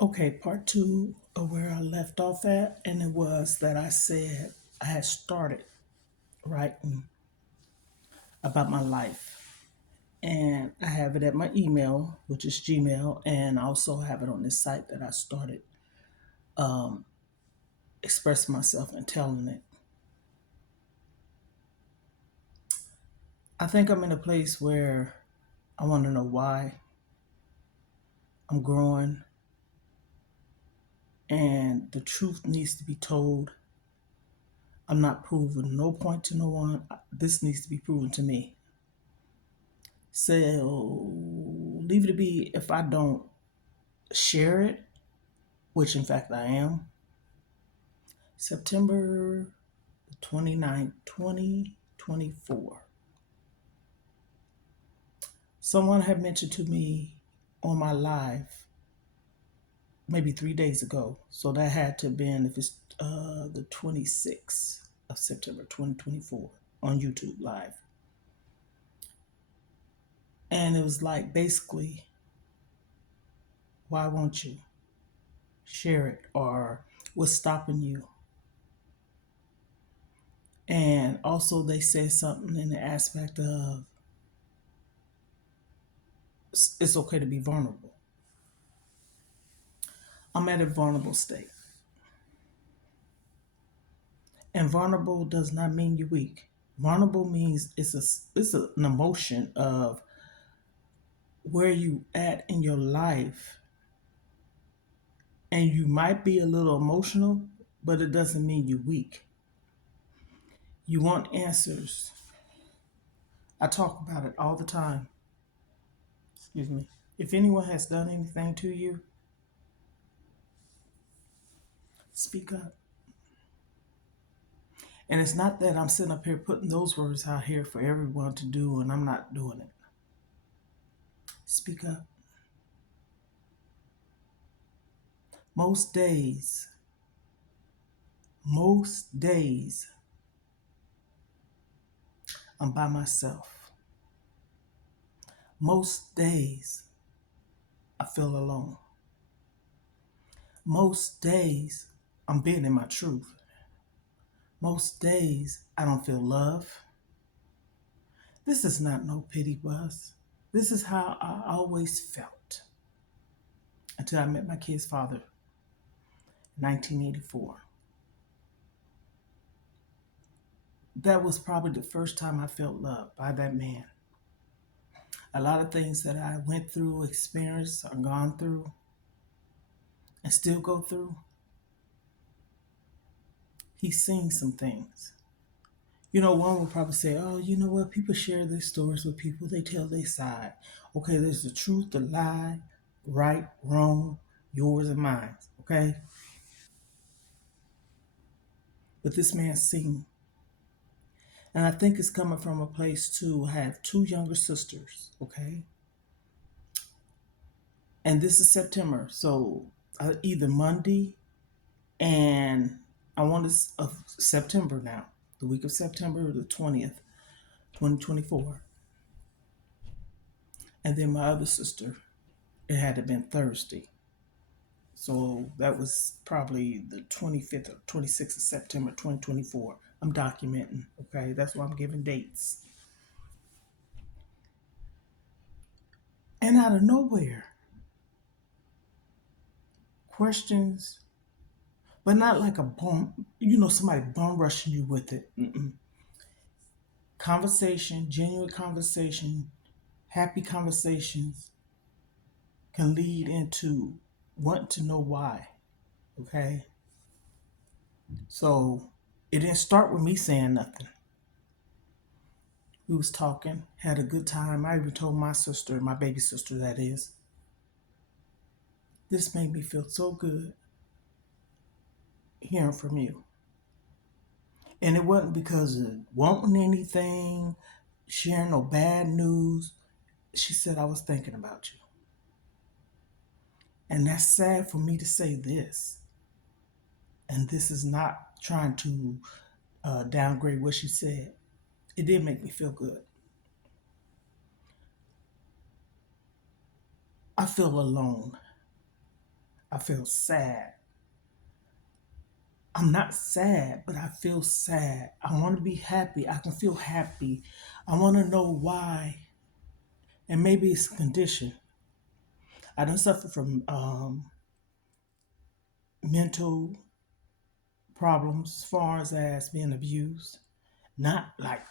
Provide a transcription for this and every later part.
Okay, part two of where I left off at, and it was that I said I had started writing about my life. And I have it at my email, which is Gmail, and I also have it on this site that I started expressing myself and telling it. I think I'm in a place where I want to know why I'm growing, and the truth needs to be told. I'm not proving no point to no one. This needs to be proven to me. So leave it to be if I don't share it, which in fact I am. September 29th, 2024. Someone had mentioned to me on my live maybe 3 days ago. So that had to have been if it's the 26th of September 2024 on YouTube live. And it was like basically, why won't you share it, or what's stopping you? And also, they said something in the aspect of it's okay to be vulnerable. I'm at a vulnerable state. And vulnerable does not mean you're weak. Vulnerable means it's an emotion of where you at in your life. And you might be a little emotional, but it doesn't mean you're weak. You want answers. I talk about it all the time. Excuse me. If anyone has done anything to you, speak up. And it's not that I'm sitting up here putting those words out here for everyone to do and I'm not doing it. Speak up. Most days, most days, I'm by myself. Most days, I feel alone. Most days, I'm being in my truth. Most days, I don't feel love. This is not no pity bus. This is how I always felt until I met my kid's father in 1984. That was probably the first time I felt loved by that man. A lot of things that I went through, experienced, or gone through, and still go through, he's seen some things. One would probably say, oh, you know what? People share their stories with people. They tell their side. Okay, there's the truth, the lie, right, wrong, yours and mine. Okay? But this man's seen. And I think it's coming from a place to have two younger sisters. Okay? And this is September. So either Monday and I want to, of September now, the week of September the 20th, 2024. And then my other sister, it had to have been Thursday. So that was probably the 25th or 26th of September 2024. I'm documenting, okay? That's why I'm giving dates. And out of nowhere, questions, but not like a bomb, somebody bum rushing you with it. Mm-mm. Conversation, genuine conversation, happy conversations can lead into wanting to know why, okay? So it didn't start with me saying nothing. We was talking, had a good time. I even told my sister, my baby sister that is, this made me feel so good hearing from you. And it wasn't because of wanting anything, sharing no bad news. She said, I was thinking about you. And that's sad for me to say this. And this is not trying to downgrade what she said. It did make me feel good. I feel alone. I feel sad. I'm not sad, but I feel sad. I want to be happy. I can feel happy. I want to know why. And maybe it's a condition. I don't suffer from mental problems as far as being abused. Not like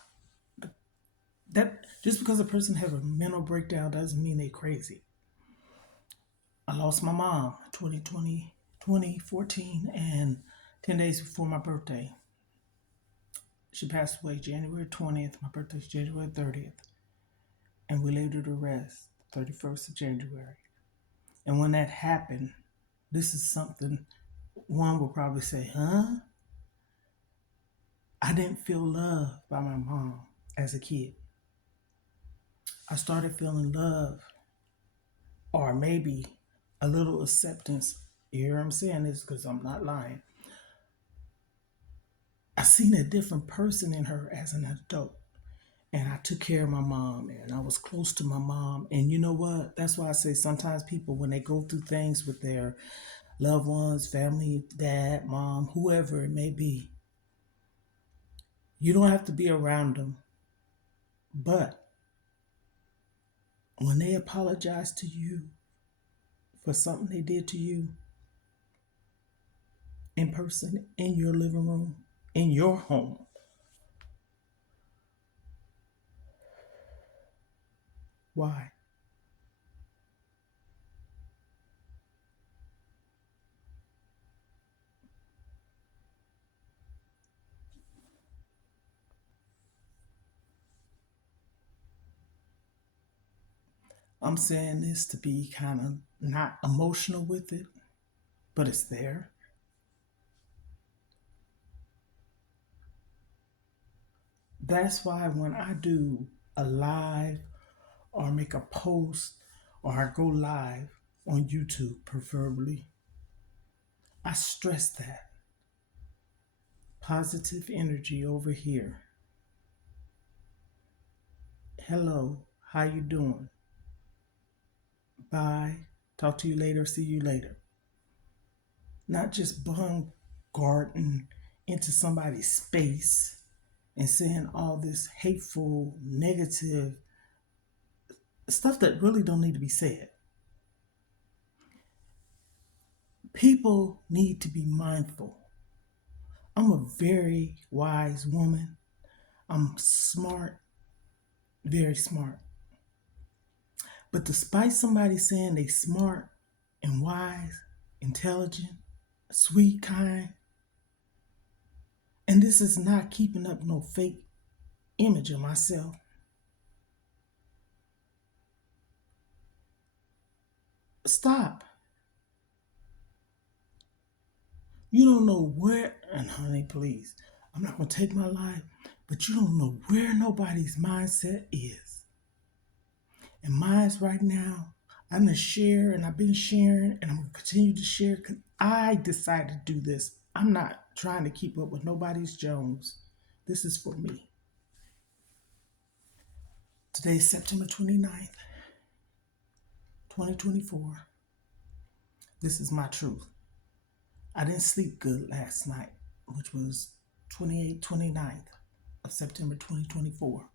that. Just because a person has a mental breakdown doesn't mean they're crazy. I lost my mom 2020, 2014, and 10 days before my birthday. She passed away January 20th. My birthday's January 30th. And we laid her to rest 31st of January. And when that happened, this is something one will probably say, huh? I didn't feel loved by my mom as a kid. I started feeling love or maybe a little acceptance. You hear what I'm saying this because I'm not lying. I seen a different person in her as an adult. And I took care of my mom and I was close to my mom. And you know what? That's why I say sometimes people, when they go through things with their loved ones, family, dad, mom, whoever it may be, you don't have to be around them. But when they apologize to you for something they did to you in person, in your living room, in your home, why? I'm saying this to be kind of not emotional with it, but it's there. That's why when I do a live or make a post or I go live on YouTube, preferably, I stress that positive energy over here. Hello, how you doing? Bye. Talk to you later. See you later. Not just bombarding into somebody's space and saying all this hateful, negative stuff that really don't need to be said. People need to be mindful. I'm a very wise woman. I'm smart, very smart. But despite somebody saying they smart and wise, intelligent, sweet, kind, and this is not keeping up no fake image of myself. Stop. You don't know where, and honey, please, I'm not going to take my life, but you don't know where nobody's mindset is. And mine's right now, I'm going to share, and I've been sharing, and I'm going to continue to share because I decided to do this. I'm not trying to keep up with nobody's Jones. This is for me. Today is September 29th, 2024. This is my truth. I didn't sleep good last night, which was 29th of September 2024.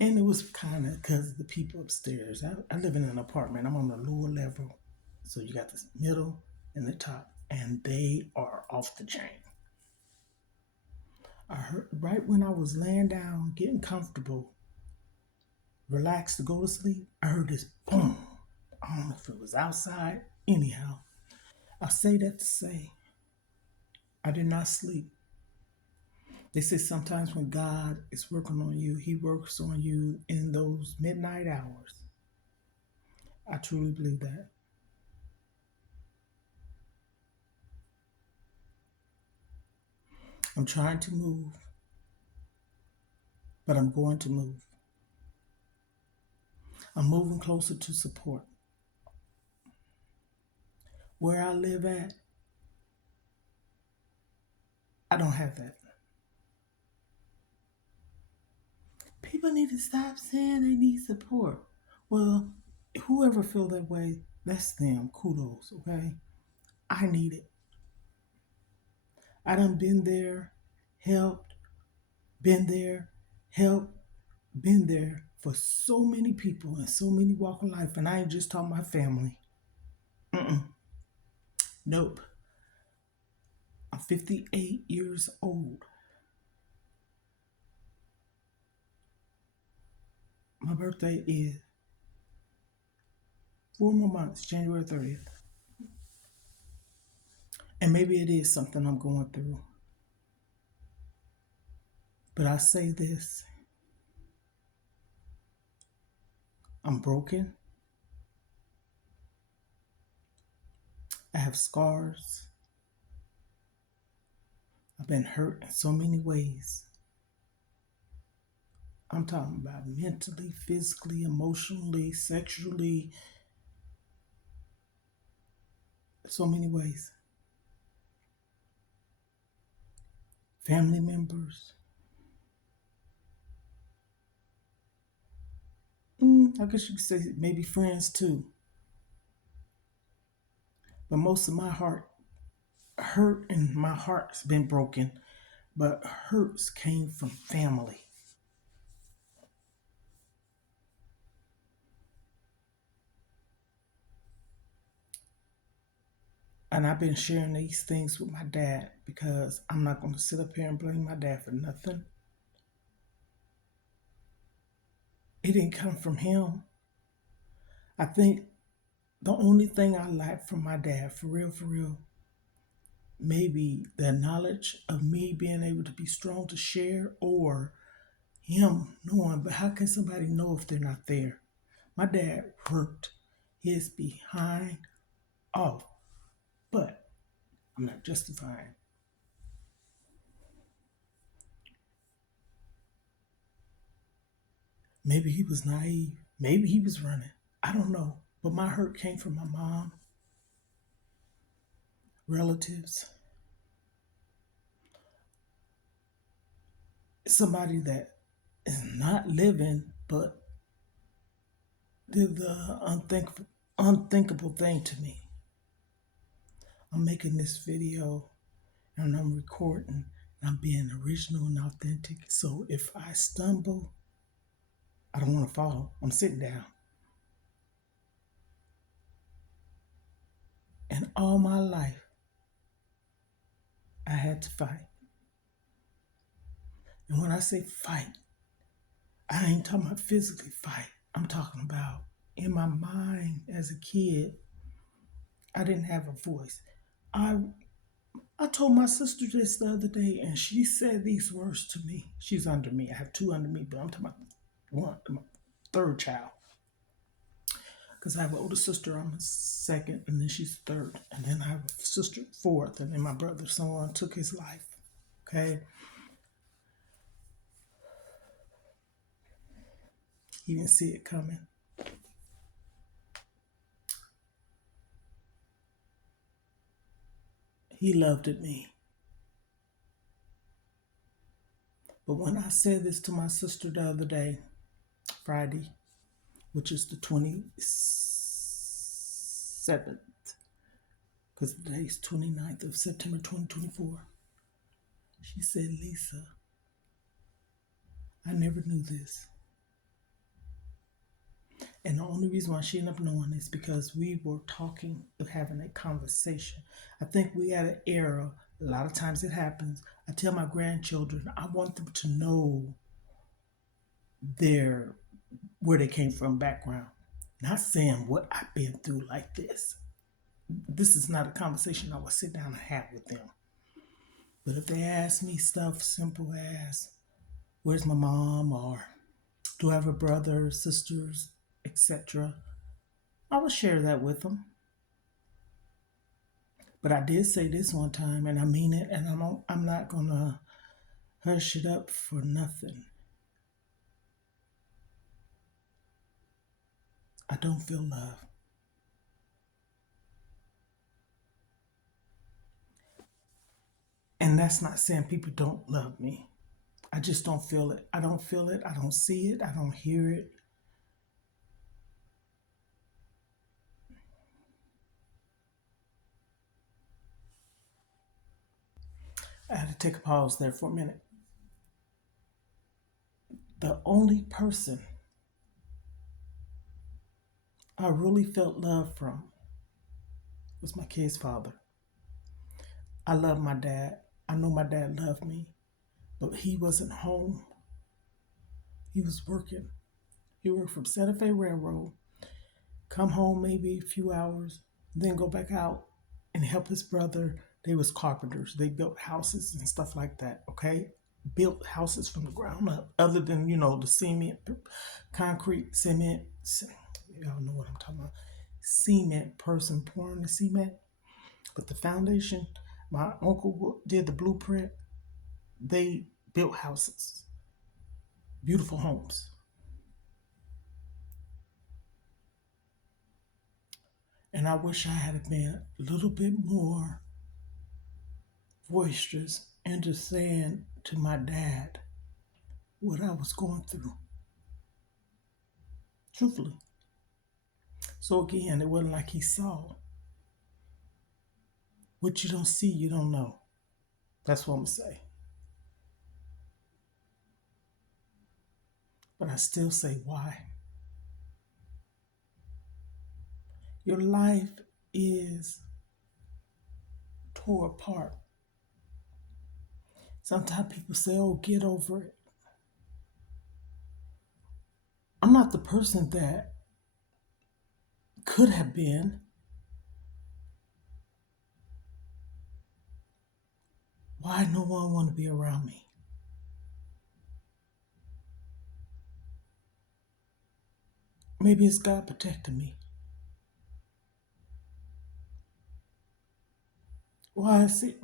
And it was kind of because of the people upstairs. I live in an apartment. I'm on the lower level. So you got the middle and the top, and they are off the chain. I heard right when I was laying down, getting comfortable, relaxed to go to sleep, I heard this boom. I don't know if it was outside. Anyhow, I say that to say I did not sleep. They say sometimes when God is working on you, He works on you in those midnight hours. I truly believe that. I'm trying to move, but I'm going to move. I'm moving closer to support. Where I live at, I don't have that. People need to stop saying they need support. Well, whoever feel that way, That's them. Kudos, okay? I need it. I done been there, helped, been there, helped, been there for so many people and so many walk of life. And I ain't just talking about family. Mm-mm. Nope. I'm 58 years old. My birthday is 4 more months, January 30th. And maybe it is something I'm going through. But I say this, I'm broken. I have scars. I've been hurt in so many ways. I'm talking about mentally, physically, emotionally, sexually, so many ways. Family members. I guess you could say maybe friends too. But most of my heart hurt and my heart's been broken, but hurts came from family. And I've been sharing these things with my dad because I'm not going to sit up here and blame my dad for nothing. It didn't come from him. I think the only thing I lacked from my dad, for real, maybe the knowledge of me being able to be strong to share or him knowing, but how can somebody know if they're not there? My dad worked his behind off, but I'm not justifying. Maybe he was naive. Maybe he was running. I don't know. But my hurt came from my mom, relatives, somebody that is not living, but did the unthinkable thing to me. I'm making this video and I'm recording and I'm being original and authentic. So if I stumble, I don't want to fall. I'm sitting down. And all my life, I had to fight. And when I say fight, I ain't talking about physically fight. I'm talking about in my mind as a kid, I didn't have a voice. I I told my sister this the other day, and she said these words to me. She's under me. I have two under me, but I'm talking about one, my third child. Because I have an older sister, I'm a second, and then she's third. And then I have a sister, fourth, and then my brother, someone took his life. Okay? He didn't see it coming. He loved at me. But when I said this to my sister the other day, Friday, which is the 27th, because today's 29th of September 2024, she said, Lisa, I never knew this. And the only reason why she ended up knowing is because we were talking, having a conversation. I think we had an era, a lot of times it happens. I tell my grandchildren, I want them to know their where they came from, background. Not saying what I've been through like this. This is not a conversation I would sit down and have with them. But if they ask me stuff simple as, where's my mom, or do I have a brother, sisters, etc., I will share that with them. But I did say this one time, and I mean it, and I'm not gonna hush it up for nothing. I don't feel love. And that's not saying people don't love me. I just don't feel it. I don't feel it. I don't see it. I don't hear it. I had to take a pause there for a minute. The only person I really felt love from was my kid's father. I love my dad. I know my dad loved me, but he wasn't home. He was working. He worked from Santa Fe Railroad, come home maybe a few hours, then go back out and help his brother. They was carpenters. They built houses and stuff like that, okay? Built houses from the ground up, other than, the cement, concrete, cement. Y'all know what I'm talking about. Cement, person pouring the cement. But the foundation, my uncle did the blueprint. They built houses, beautiful homes. And I wish I had been a little bit more boisterous into saying to my dad what I was going through. Truthfully. So again, it wasn't like he saw. What you don't see, you don't know. That's what I'm gonna say. But I still say why. Your life is tore apart. Sometimes people say, oh, get over it. I'm not the person that could have been. Why no one want to be around me? Maybe it's God protecting me. Why it seem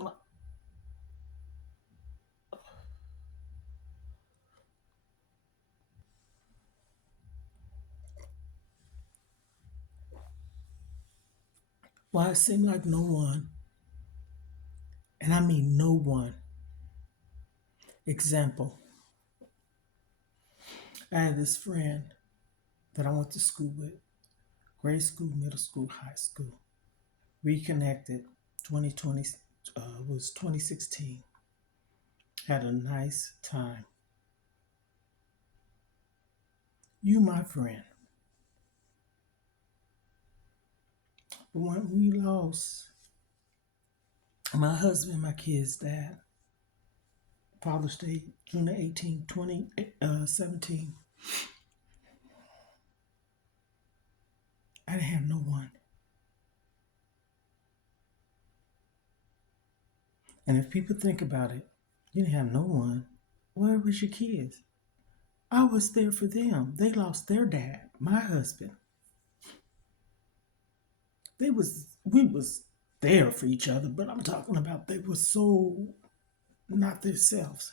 like no one, and I mean no one. Example, I had this friend that I went to school with, grade school, middle school, high school. Reconnected 2020, was 2016. Had a nice time. You, my friend. But when we lost my husband, my kids' dad, Father's Day, June 18, 2017, I didn't have no one. And if people think about it, you didn't have no one. Where was your kids? I was there for them. They lost their dad, my husband. We was there for each other, but I'm talking about they were so not themselves.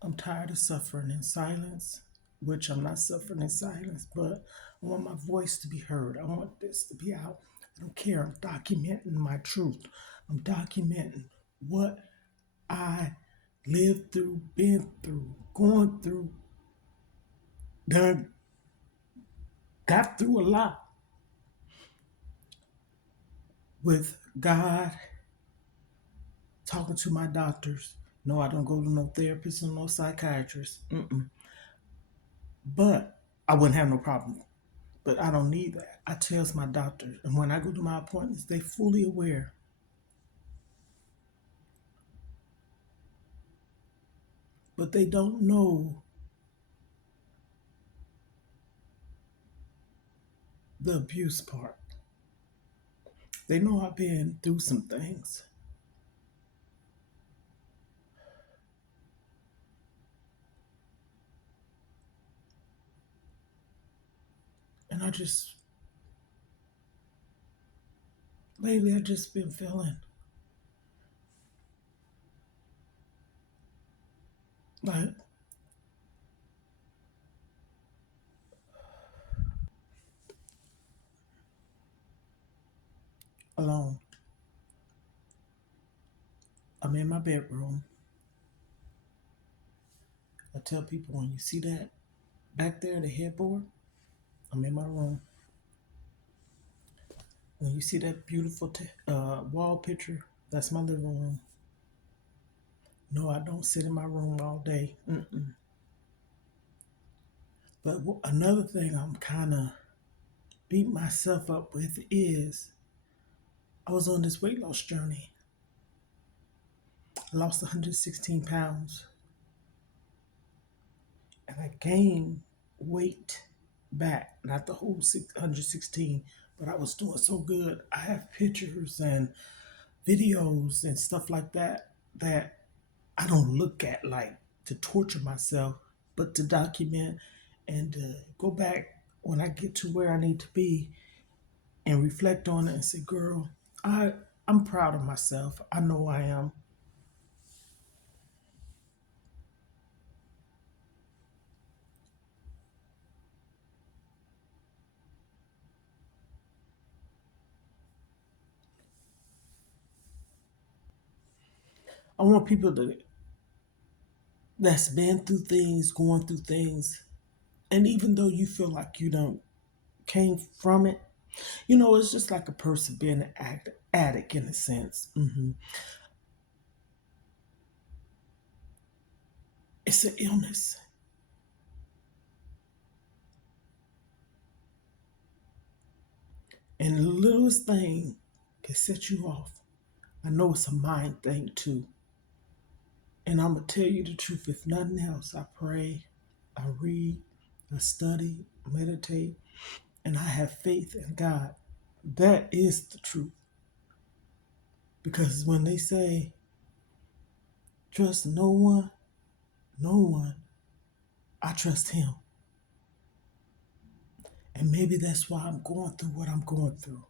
I'm tired of suffering in silence, which I'm not suffering in silence, but I want my voice to be heard. I want this to be out. I don't care. I'm documenting my truth. I'm documenting what I lived through, been through, going through, done, got through a lot with God, talking to my doctors. No, I don't go to no therapist or no psychiatrist. But I wouldn't have no problem. But I don't need that. I tells my doctor, and when I go to my appointments, they fully aware. But they don't know the abuse part. They know I've been through some things. And lately, I just been feeling like alone. I'm in my bedroom. I tell people when you see that back there, the headboard, I'm in my room. When you see that beautiful wall picture, that's my living room. No, I don't sit in my room all day. Mm-mm. But another thing I'm kind of beat myself up with is I was on this weight loss journey. I lost 116 pounds and I gained weight back, not the whole 116, but I was doing so good. I have pictures and videos and stuff like that I don't look at like to torture myself, but to document and go back when I get to where I need to be and reflect on it and say, girl, I'm proud of myself. I know I am. I want people that's been through things, going through things, and even though you feel like you don't came from it, it's just like a person being an addict in a sense. It's an illness, and the littlest thing can set you off. I know it's a mind thing too. And I'm going to tell you the truth. If nothing else, I pray, I read, I study, meditate, and I have faith in God. That is the truth. Because when they say, trust no one, no one, I trust Him. And maybe that's why I'm going through what I'm going through.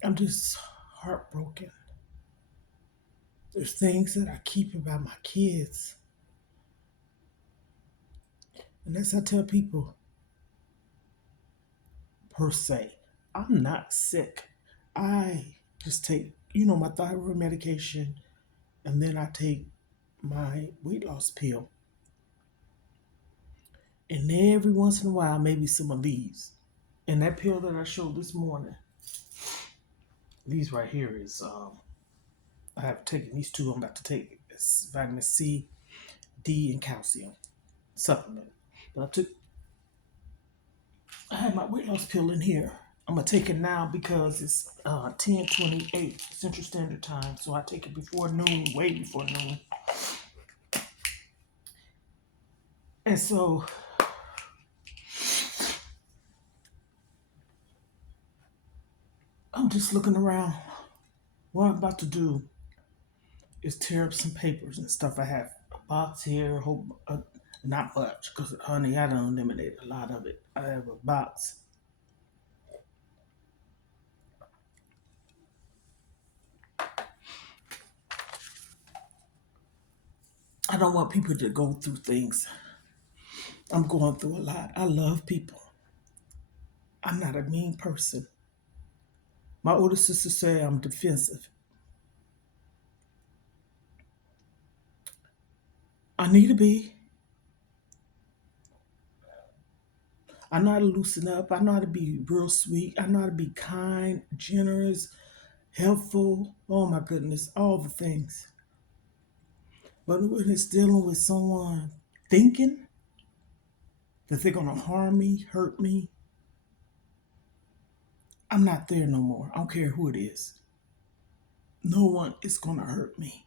I'm just heartbroken. There's things that I keep about my kids. And as I tell people, per se, I'm not sick. I just take, my thyroid medication, and then I take my weight loss pill. And every once in a while, maybe some leaves. And that pill that I showed this morning, these right here is, I have taken these two. I'm about to take it's vitamin C, D, and calcium supplement. But I have my weight loss pill in here. I'm gonna take it now because it's 10:28 Central Standard Time. So I take it before noon, way before noon. And so I'm just looking around. What I'm about to do is tear up some papers and stuff. I have a box here, not much, because honey, I don't eliminate a lot of it. I have a box. I don't want people to go through things. I'm going through a lot. I love people. I'm not a mean person. My older sister say I'm defensive. I need to be. I know how to loosen up. I know how to be real sweet. I know how to be kind, generous, helpful. Oh my goodness, all the things. But when it's dealing with someone thinking that they're going to harm me, hurt me, I'm not there no more. I don't care who it is. No one is going to hurt me.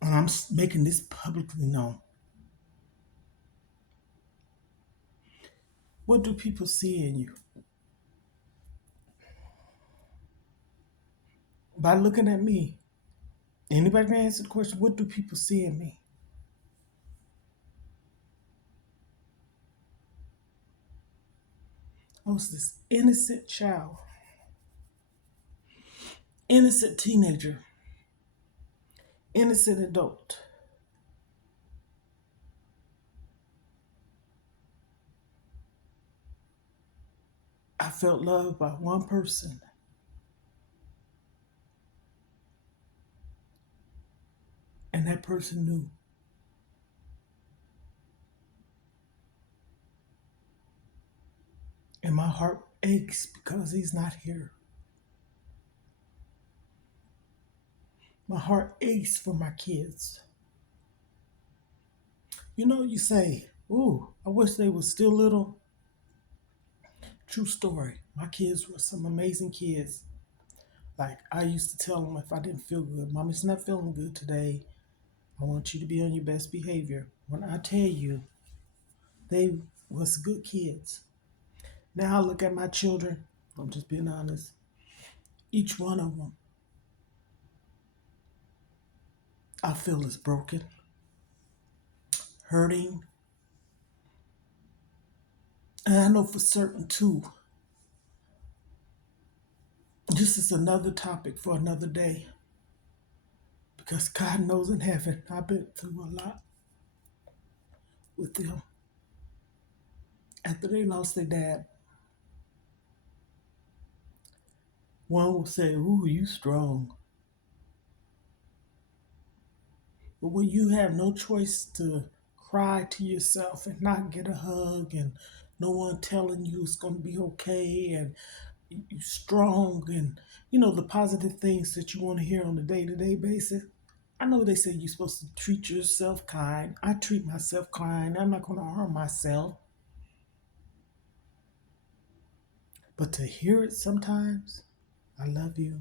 And I'm making this publicly known. What do people see in you? By looking at me, anybody can answer the question, what do people see in me? I was this innocent child, innocent teenager, innocent adult. I felt loved by one person. And that person knew. And my heart aches because he's not here. My heart aches for my kids. You know, you say, ooh, I wish they were still little. True story. My kids were some amazing kids. Like, I used to tell them if I didn't feel good, Mommy's not feeling good today. I want you to be on your best behavior. When I tell you, they was good kids. Now I look at my children, I'm just being honest. Each one of them, I feel is broken, hurting. And I know for certain, too, this is another topic for another day. Because God knows in heaven, I've been through a lot with them. After they lost their dad, one will say, ooh, you strong. But when you have no choice to cry to yourself and not get a hug and no one telling you it's going to be okay and you are strong and the positive things that you want to hear on a day-to-day basis. I know they say you're supposed to treat yourself kind. I treat myself kind. I'm not going to harm myself. But to hear it sometimes, I love you.